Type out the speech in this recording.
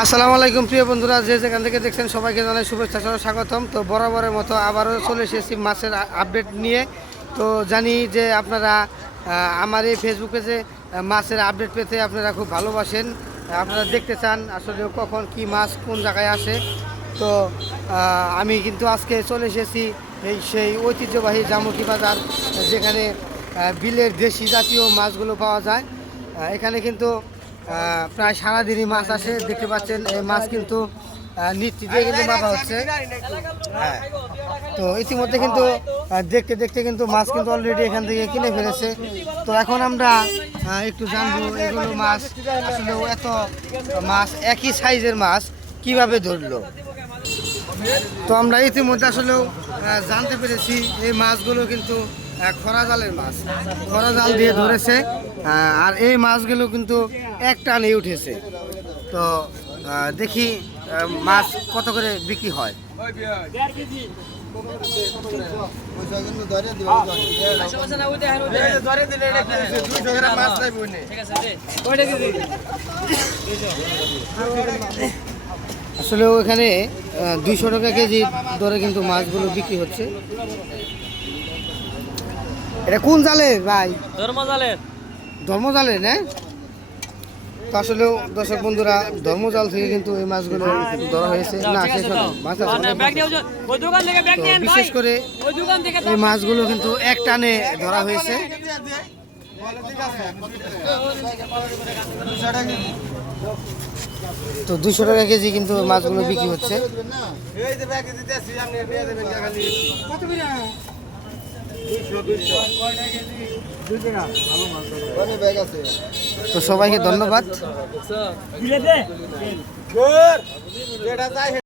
আসসালামু আলাইকুম প্রিয় বন্ধুরা, যে যেখান থেকে দেখছেন সবাইকে জানাই শুভেচ্ছা সহ স্বাগতম। তো বরাবরের মতো আবারও চলে এসেছি মাছের আপডেট নিয়ে। তো জানি যে আপনারা আমার এই ফেসবুক পেজে মাছের আপডেট পেতে আপনারা খুব ভালোবাসেন, আপনারা দেখতে চান আসলে কখন কি মাছ কোন জায়গায় আসে। তো আমি কিন্তু আজকে চলে এসেছি সেই ঐতিহ্যবাহী জামুকি বাজার, যেখানে বিলের দেশি জাতীয় মাছগুলো পাওয়া যায়। এখানে কিন্তু প্রায় সারাদিনই মাছ আসে, দেখতে পাচ্ছেন এই মাছ কিন্তু নিচ্ছি দিয়ে কিন্তু মাপা হচ্ছে। হ্যাঁ, তো ইতিমধ্যে কিন্তু দেখতে দেখতে কিন্তু মাছ কিন্তু অলরেডি এখান থেকে কিনে ফেলেছে। তো এখন আমরা একটু জানবো এগুলো মাছ আসলে এত মাছ একই সাইজের মাছ কিভাবে ধরলো। তো আমরা ইতিমধ্যে আসলেও জানতে পেরেছি এই মাছগুলো কিন্তু খরা জালের মাছ, খরা জাল দিয়ে ধরেছে। আর এই মাছগুলো কিন্তু এক টানে উঠেছে। তো দেখি মাছ কত করে বিক্রি হয়। আসলে ওখানে 200 টাকা কেজি দরে কিন্তু মাছগুলো বিক্রি হচ্ছে। এটা কোন জালের ভাই? ধর্মজালের না? তো আসলে দর্শক বন্ধুরা, ধর্মজাল থেকে কিন্তু এই মাছগুলো ধরা হয়েছে। না, শেষ মাছ বিশেষ করে এই মাছগুলো কিন্তু এক টানে ধরা হয়েছে। তো 200 টাকা কেজি কিন্তু মাছগুলো বিক্রি হচ্ছে। তো সবাইকে ধন্যবাদ।